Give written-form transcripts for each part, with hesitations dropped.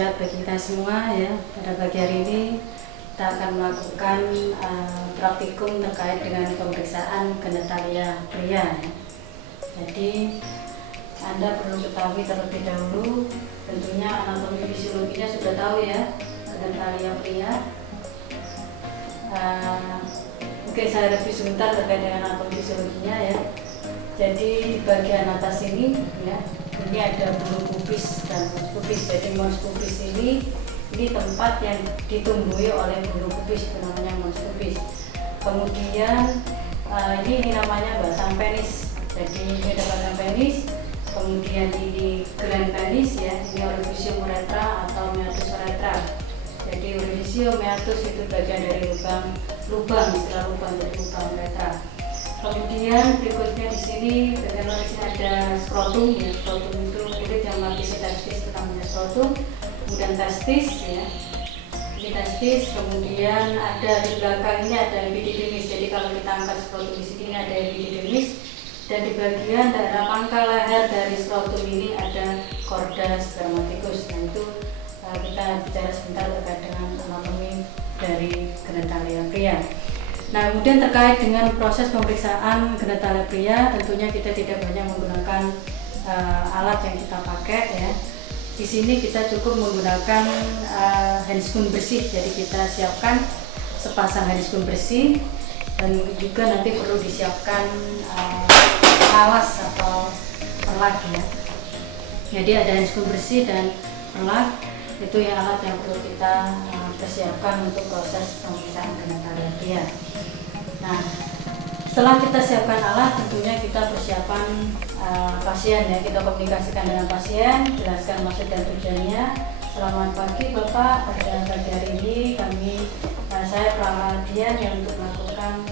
sehat bagi kita semua ya. Pada pagi hari ini kita akan melakukan praktikum terkait dengan pemeriksaan genitalia pria ya. Jadi Anda perlu ketahui terlebih dahulu, tentunya anatomi fisiologinya sudah tahu ya, genitalia pria. Mungkin saya review sebentar terkait dengan anatomi fisiologinya ya. Jadi di bagian atas ini ya, ini ada bulu pubis dan mons pubis. Jadi mons pubis ini tempat yang ditumbuhi oleh bulu pubis, itu namanya mons pubis. Kemudian ini namanya batang penis. Jadi ini ada batang penis. Kemudian ini gland penis ya, ini orificium uretra atau meatus uretra. Jadi orificium, meatus itu bagian dari lubang istilah lubang dari lubang uretra. Kemudian berikutnya di sini ada skrotum ya, skrotum itu kulit yang melapisi testis, itu namanya skrotum. Kemudian testis ya, ini testis. Kemudian ada di belakang ini ada epididymis. Jadi kalau kita angkat skrotum di sini ada epididymis, dan di bagian daerah pangkal leher dari skrotum ini ada chorda spermaticus. Nah itu kita bicara sebentar terkait dengan anatomi dari genitalia pria. Nah, kemudian terkait dengan proses pemeriksaan genitalia pria, tentunya kita tidak banyak menggunakan alat yang kita pakai ya. Di sini kita cukup menggunakan handscoon bersih. Jadi kita siapkan sepasang handscoon bersih, dan juga nanti perlu disiapkan alas atau perlak ya. Jadi ada handscoon bersih dan perlak, itu yang alat yang perlu kita persiapkan untuk proses pemeriksaan genitalia pria. Nah, setelah kita siapkan alat, tentunya kita persiapan pasien ya. Kita komunikasikan dengan pasien, jelaskan maksud dan tujuannya. Selamat pagi Bapak, pada pagi hari ini saya perawat Dian yang untuk melakukan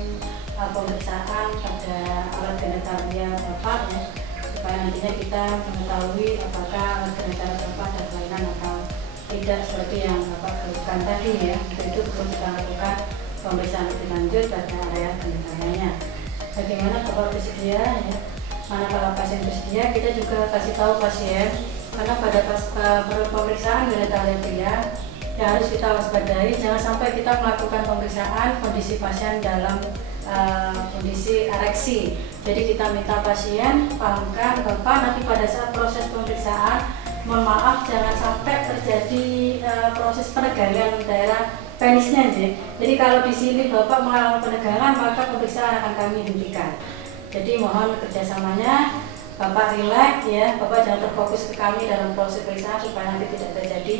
pemeriksaan pada alat genitalia Bapak ya, supaya nantinya kita mengetahui apakah alat genitalia Bapak ada kelainan atau tidak seperti yang Bapak lakukan tadi ya. Itu perlu kita lakukan pemeriksaan lebih lanjut pada area genitalianya. Bagaimana Bapak bersedia ya? Manakala pasien bersedia, kita juga kasih tahu pasien, karena pada pemeriksaan genitalia pria yang harus kita waspadai, jangan sampai kita melakukan pemeriksaan kondisi pasien dalam kondisi ereksi. Jadi kita minta pasien pahamkan Bapak nanti pada saat proses pemeriksaan, mohon maaf jangan sampai terjadi proses penegangan daerah penisnya. Jadi kalau di sini Bapak mengalami penegangan, maka pemeriksaan akan kami hentikan. Jadi mohon kerjasamanya, Bapak rileks ya, Bapak jangan terfokus ke kami dalam proses pemeriksaan supaya nanti tidak terjadi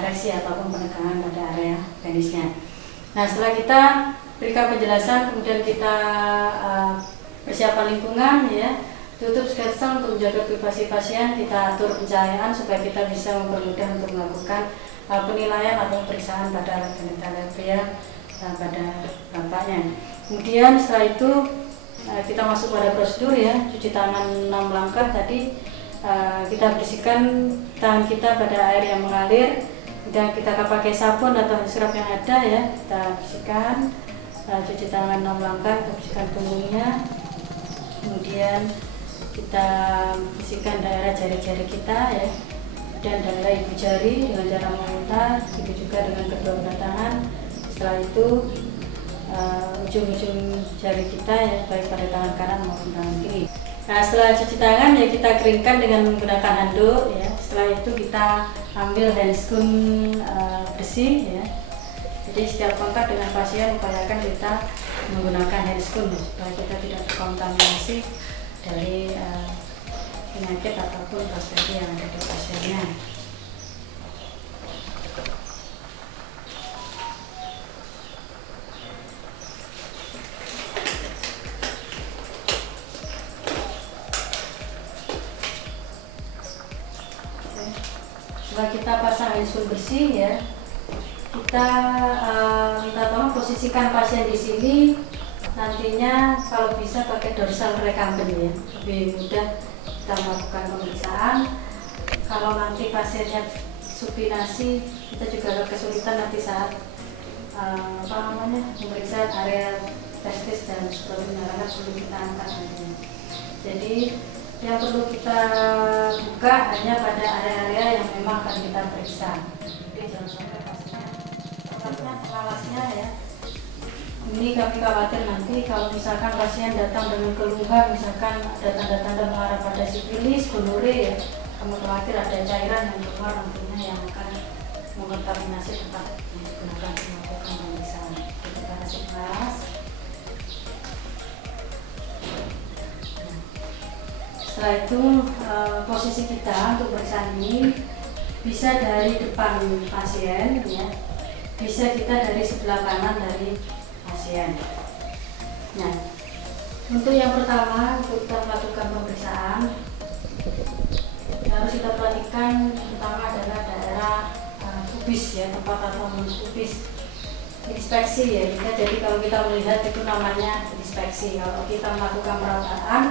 ereksi ataupun penegangan pada area penisnya. Nah, setelah kita berikan penjelasan, kemudian kita persiapan lingkungan ya, tutup sketsa untuk menjaga privasi pasien, kita atur pencahayaan supaya kita bisa mempermudah untuk melakukan penilaian atau pemeriksaan pada alat genitalia pria pada bapaknya. Kemudian setelah itu kita masuk pada prosedur ya, cuci tangan 6 langkah tadi. Kita bersihkan tangan kita pada air yang mengalir, dan kita pakai sabun atau scrub yang ada ya, kita bersihkan. Cuci tangan 6 langkah, kita bersihkan punggungnya. Kemudian kita bersihkan daerah jari-jari kita ya, dan daerah ibu jari dengan cara memutar, begitu juga dengan kedua belah tangan. Setelah itu ujung-ujung jari kita ya, baik pada tangan kanan maupun tangan kiri. Nah, setelah cuci tangan ya kita keringkan dengan menggunakan handuk ya. Setelah itu kita ambil handscoon bersih ya. Jadi setiap kontak dengan pasien upayakan kita menggunakan handscoon supaya kita tidak terkontaminasi dari penyakit ataupun bakteri yang ada di pasiennya. Setelah kita pasang handscoon bersih ya, kita minta tolong posisikan pasien di sini. Nantinya kalau bisa pakai dorsal recumbent ya, lebih mudah kita melakukan pemeriksaan. Kalau nanti pasiennya supinasi, kita juga agak kesulitan nanti saat memeriksa area testis dan skrotum, karena perlu kita angkat nantinya. Jadi yang perlu kita buka hanya pada area-area yang memang akan kita periksa. Jadi jangan sampai pasiennya pengawasnya ya. Ini kami khawatir nanti kalau misalkan pasien datang dengan keluhan, misalkan ada tanda-tanda mengarah pada sifilis, gonore ya, kami khawatir ada cairan yang keluar nantinya yang akan mengontaminasi tempat yang digunakan untuk melakukan pemeriksaan. Terima kasih Mas. Setelah itu posisi kita untuk pemeriksaan ini bisa dari depan pasien ya, bisa kita dari sebelah kanan dari pasien. Nah, untuk yang pertama untuk kita melakukan pemeriksaan harus kita perhatikan pertama adalah daerah pubis ya, tempat atau pubis. Inspeksi ya, jadi kalau kita melihat itu namanya inspeksi. Kalau kita melakukan perawataan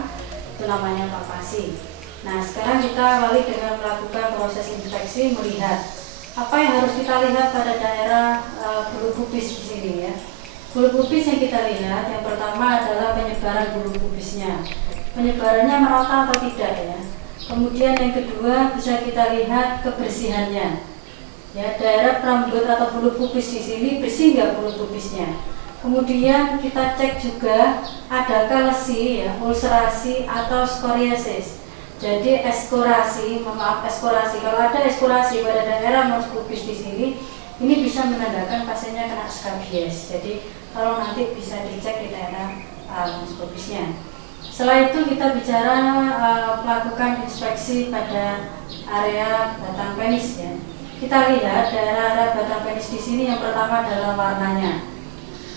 itu namanya palpasi. Nah, sekarang kita awali dengan melakukan proses inspeksi, melihat apa yang harus kita lihat pada daerah bulu pubis di sini ya. Bulu pubis yang kita lihat yang pertama adalah penyebaran bulu pubisnya. Penyebarannya merata atau tidak ya. Kemudian yang kedua bisa kita lihat kebersihannya. Ya, daerah rambut atau bulu pubis di sini bersih nggak bulu pubisnya. Kemudian kita cek juga adakah lesi, ya, ulcerasi atau skoriasis. Jadi eskorasi, eskorasi. Kalau ada eskorasi pada daerah mons pubis di sini, ini bisa menandakan pasiennya kena skabies. Jadi kalau nanti bisa dicek di daerah mons pubisnya. Setelah itu kita bicara melakukan inspeksi pada area batang penis ya. Kita lihat daerah batang penis di sini yang pertama adalah warnanya.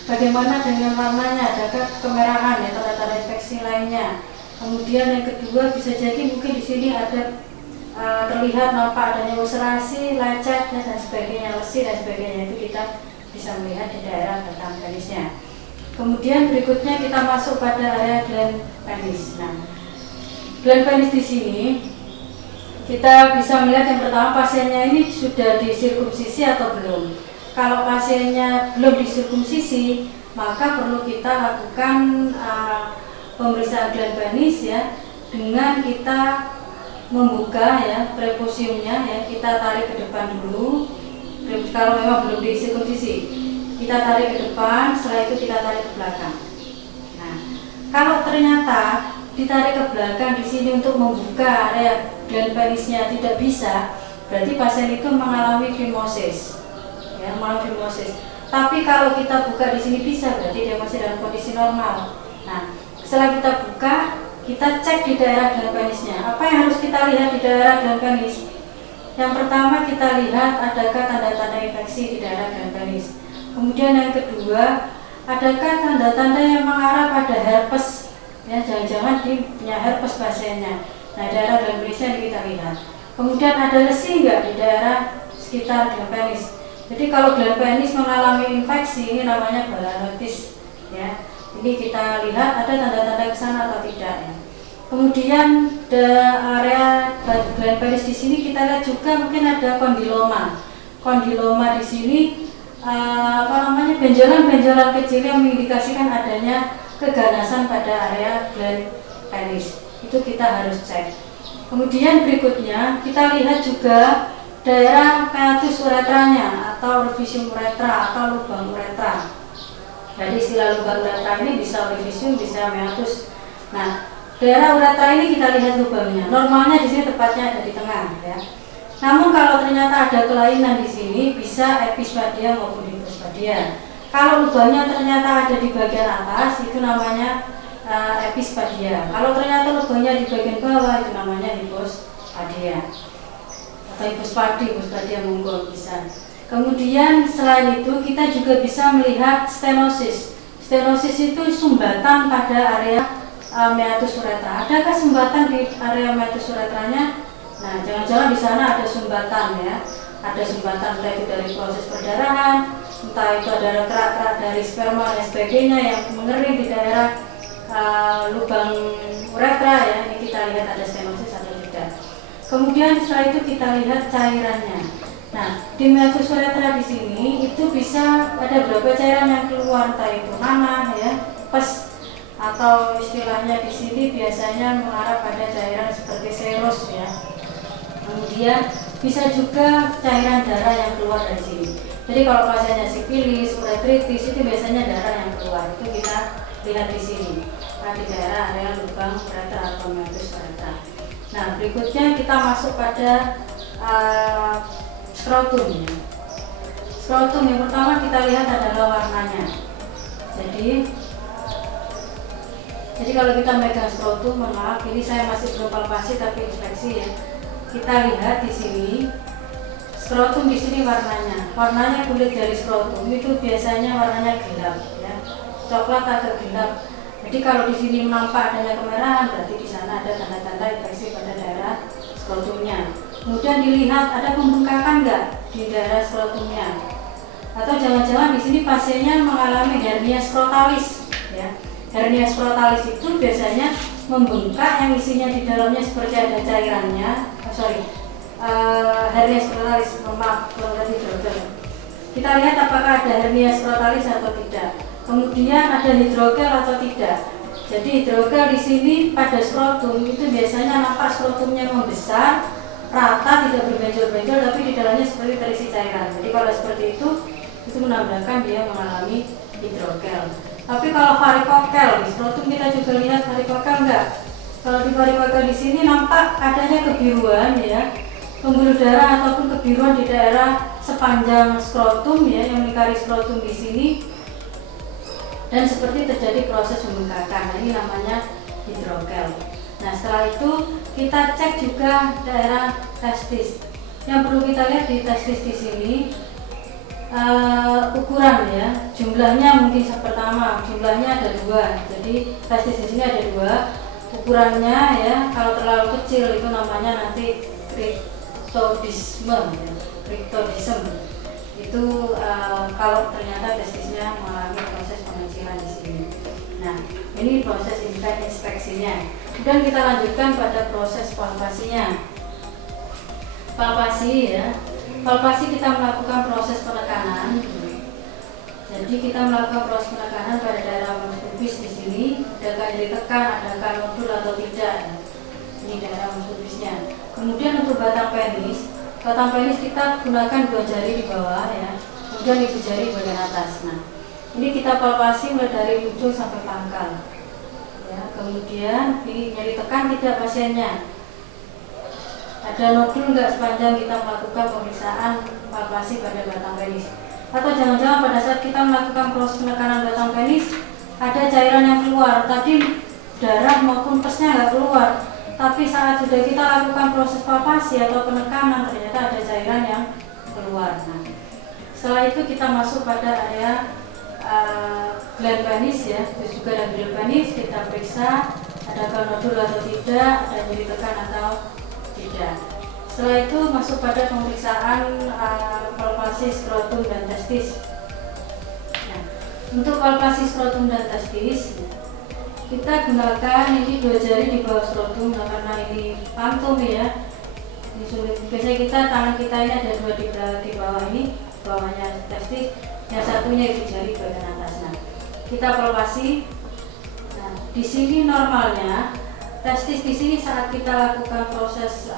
Bagaimana dengan warnanya? Adakah kemerahan ya, tanda-tanda infeksi lainnya? Kemudian yang kedua bisa jadi mungkin di sini ada terlihat nampak adanya ulcerasi, lecet dan sebagainya, lesi dan sebagainya. Itu kita bisa melihat di daerah batang penisnya. Kemudian berikutnya kita masuk pada area gland penis. Nah, gland penis di sini kita bisa melihat yang pertama pasiennya ini sudah disirkumsisi atau belum. Kalau pasiennya belum disirkumsisi, maka perlu kita lakukan pemeriksaan gland penis ya, dengan kita membuka ya prepusiumnya ya, kita tarik ke depan dulu. Kalau memang belum disirkumsisi, kita tarik ke depan, setelah itu kita tarik ke belakang. Nah, kalau ternyata ditarik ke belakang di sini untuk membuka area gland penisnya tidak bisa, berarti pasien itu mengalami fimosis. Ya, mengalami fimosis. Tapi kalau kita buka di sini bisa, berarti dia masih dalam kondisi normal. Nah, setelah kita buka, kita cek di daerah gland penisnya. Apa yang harus kita lihat di daerah gland penis? Yang pertama kita lihat adakah tanda-tanda infeksi di daerah gland penis. Kemudian yang kedua, adakah tanda-tanda yang mengarah pada herpes? Ya, jangan-jangan dia punya herpes pasiennya. Nah, daerah gland penisnya kita lihat. Kemudian ada lesi enggak di daerah sekitar gland penis? Jadi kalau gland penis mengalami infeksi, ini namanya balanotis ya. Ini kita lihat ada tanda-tanda kesana atau tidak ya. Kemudian di area gland penis di sini kita lihat juga mungkin ada kondiloma. Kondiloma di sini benjolan-benjolan kecil yang mengindikasikan adanya keganasan pada area gland penis. Itu kita harus cek. Kemudian berikutnya kita lihat juga daerah meatus uretranya atau orifisium uretra atau lubang uretra. Jadi istilah lubang uretra ini bisa orifisium, bisa meatus. Nah, daerah uretra ini kita lihat lubangnya. Normalnya di sini tepatnya ada di tengah ya. Namun kalau ternyata ada kelainan di sini bisa epispadia maupun hipospadia. Kalau lubangnya ternyata ada di bagian atas itu namanya epispadia. Kalau ternyata lubangnya di bagian bawah itu namanya hipospadia. Hipospadia monggo bisa. Kemudian selain itu kita juga bisa melihat stenosis. Stenosis itu sumbatan pada area meatus uretra. Adakah sumbatan di area meatus uretranya? Nah, jangan-jangan di sana ada sumbatan ya. Ada sumbatan entah itu dari proses perdarahan, entah itu ada kerak-kerak dari sperma dan sebagainya yang mengering di daerah lubang uretra ya. Ini kita lihat ada stenosis atau tidak. Kemudian setelah itu kita lihat cairannya. Nah, di meatus uretra di sini itu bisa ada beberapa cairan yang keluar, entah itu nanah ya, pes atau istilahnya di sini biasanya mengarah pada cairan seperti serus ya. Kemudian bisa juga cairan darah yang keluar dari sini. Jadi kalau pasiennya sifilis, uretritis itu biasanya darah yang keluar. Itu kita lihat di sini. Di daerah area lubang ureter atau meatus ureter. Nah, berikutnya kita masuk pada skrotum. Skrotum yang pertama kita lihat adalah warnanya. Jadi kalau kita megang skrotum, maaf ini saya masih belum palpasi tapi inspeksi ya. Kita lihat di sini skrotum di sini warnanya kulit dari skrotum itu biasanya warnanya gelap ya, coklat agak gelap. Jadi kalau di sini nampak adanya kemerahan berarti di sana ada tanda-tanda infeksi pada daerah skrotumnya. Kemudian dilihat ada pembengkakan nggak di daerah skrotumnya, atau jangan-jangan di sini pasiennya mengalami hernia skrotalis ya. Hernia skrotalis itu biasanya membengkak yang isinya di dalamnya seperti ada cairannya. Hernia skrotalis, maaf kalau tadi dokter. Kita lihat apakah ada hernia skrotalis atau tidak. Kemudian ada hidrogel atau tidak. Jadi hidrogel di sini pada skrotum itu biasanya nampak skrotumnya membesar, rata, tidak berbenjol-benjol, tapi di dalamnya seperti terisi cairan. Jadi kalau seperti itu menandakan dia mengalami hidrogel. Tapi kalau varikokel di skrotum kita juga lihat varikokel enggak. Kalau di varikokel di sini nampak adanya kebiruan ya, pembuluh darah ataupun kebiruan di daerah sepanjang skrotum ya, yang melingkari skrotum di sini. Dan seperti terjadi proses pembengkakan. Nah, ini namanya hidrogel. Nah, setelah itu kita cek juga daerah testis. Yang perlu kita lihat di testis di sini ukuran ya, jumlahnya mungkin pertama jumlahnya ada 2. Jadi testis di sini ada 2. Ukurannya ya, kalau terlalu kecil itu namanya nanti cryptodisme ya, cryptodisme. Itu kalau ternyata testisnya mengalami proses pengecilan di sini. Nah, ini proses inspeksinya. Kemudian kita lanjutkan pada proses palpasinya. Palpasi ya. Palpasi kita melakukan proses penekanan. Jadi kita melakukan proses penekanan pada daerah pubis di sini. Adakah ditekan, adakah nodul atau tidak. Ini daerah pubisnya. Kemudian untuk batang penis kita gunakan 2 jari di bawah ya, kemudian ibu jari bagian atas. Nah, ini kita palpasi mulai dari ujung sampai pangkal ya. Kemudian nyeri tekan tidak pasiennya, ada nodul enggak sepanjang kita melakukan pemeriksaan palpasi pada batang penis. Atau jangan-jangan pada saat kita melakukan proses penekanan batang penis ada cairan yang keluar, tadi darah maupun pesnya nggak keluar, tapi saat sudah kita lakukan proses palpasi atau penekanan ternyata ada cairan yang keluar. Nah, setelah itu kita masuk pada area gland penis ya, terus juga ada gland penis, kita periksa adakah nodul atau tidak, ada nyeri tekan atau tidak. Setelah itu masuk pada pemeriksaan palpasi skrotum dan testis. Nah, untuk palpasi skrotum dan testis kita gunakan ini 2 jari di bawah skrotum, karena ini pantum ya, ini sulit. Biasanya tangan kita ini ada 2 di bawah ini, bawahnya testis, yang satunya itu jari bagian atas. Nah, kita palpasi. Nah, di sini normalnya testis di sini saat kita lakukan proses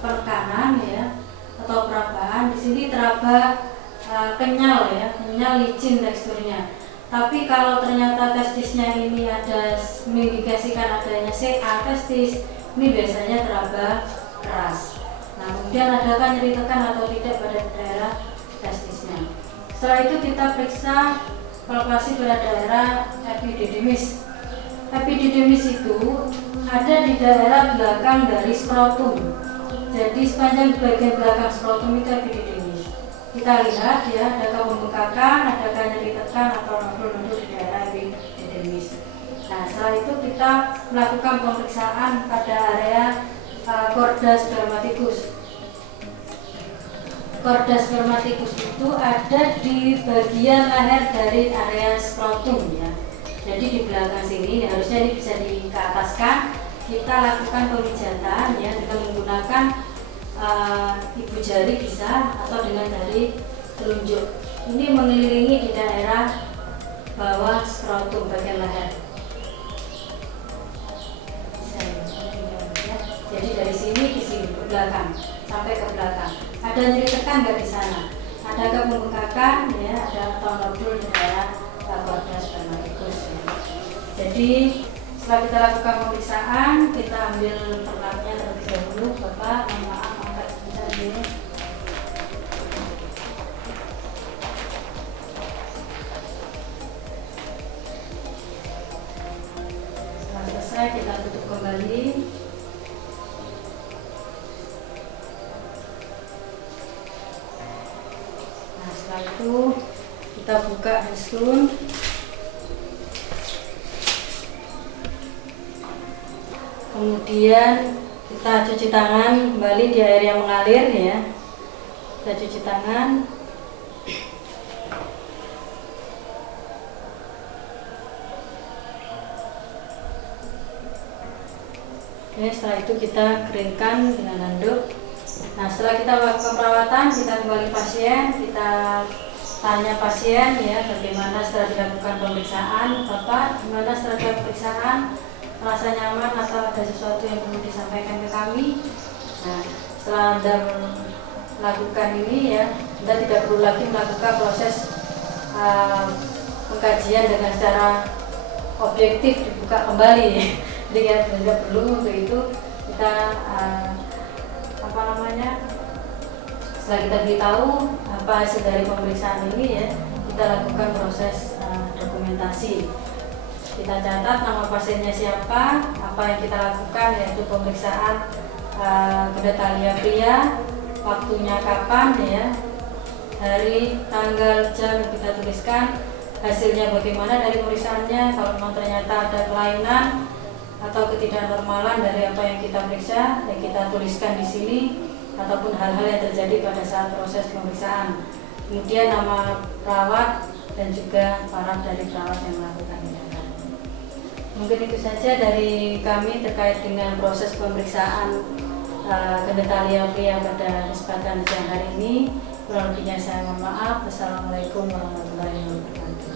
penekanan ya atau perabahan, di sini teraba kenyal ya, kenyal licin teksturnya. Tapi kalau ternyata testisnya ini ada mengindikasikan adanya CA testis, ini biasanya teraba keras. Nah, kemudian adakah nyeri tekan atau tidak pada daerah testisnya. Setelah itu kita periksa palpasi pada daerah epididymis. Epididymis itu ada di daerah belakang dari skrotum. Jadi sepanjang bagian belakang skrotum itu epididymis. Kita lihat ya, adakah pembengkakan, adakah nyeri tekan atau nodul-nodul di daerah epididymis. Nah, setelah itu kita melakukan pemeriksaan pada area chorda spermaticus. Chorda spermaticus itu ada di bagian leher dari area skrotum ya. Jadi di belakang sini, harusnya ini bisa dikeataskan. Kita lakukan pemijatan ya dengan menggunakan ibu jari bisa, atau dengan jari telunjuk. Ini mengelilingi di daerah bawah skrotum bagian leher. Jadi dari sini ke sini ke belakang sampai ke belakang. Ada nyeri tekan nggak di sana? Ada pembengkakan ya, ada atau nodul di daerah korda spermaticus ya. Jadi setelah kita lakukan pemeriksaan, kita ambil perlatnya terlebih dahulu. Bapak, mohon maaf angkat sebentar ini. Setelah selesai kita tutup kembali. Setelah itu kita buka hasgun, kemudian kita cuci tangan kembali di air yang mengalir ya. Kita cuci tangan. Oke, setelah itu kita keringkan dengan handuk. Nah, setelah kita lakukan perawatan, kita kembali pasien, kita tanya pasien ya, bagaimana setelah dilakukan pemeriksaan. Bapak, gimana setelah dilakukan pemeriksaan? Merasa nyaman atau ada sesuatu yang perlu disampaikan ke kami? Nah, setelah Anda melakukan ini ya, Anda tidak perlu lagi melakukan proses pengkajian dengan secara objektif, dibuka kembali. Jadi ya, tidak perlu untuk itu kita setelah kita beritahu apa hasil dari pemeriksaan ini ya, kita lakukan proses dokumentasi. Kita catat nama pasiennya siapa, apa yang kita lakukan, yaitu pemeriksaan genitalia pria, waktunya kapan ya, hari, tanggal, jam kita tuliskan, hasilnya bagaimana dari pemeriksaannya. Kalau memang ternyata ada kelainan atau ketidaknormalan dari apa yang kita periksa, ya kita tuliskan di sini, ataupun hal-hal yang terjadi pada saat proses pemeriksaan. Kemudian nama perawat dan juga paraf dari perawat yang melakukan tindakan. Mungkin itu saja dari kami terkait dengan proses pemeriksaan genitalia pria pada kesempatan siang hari ini. Kurang lebihnya saya mohon maaf. Wassalamualaikum warahmatullahi wabarakatuh.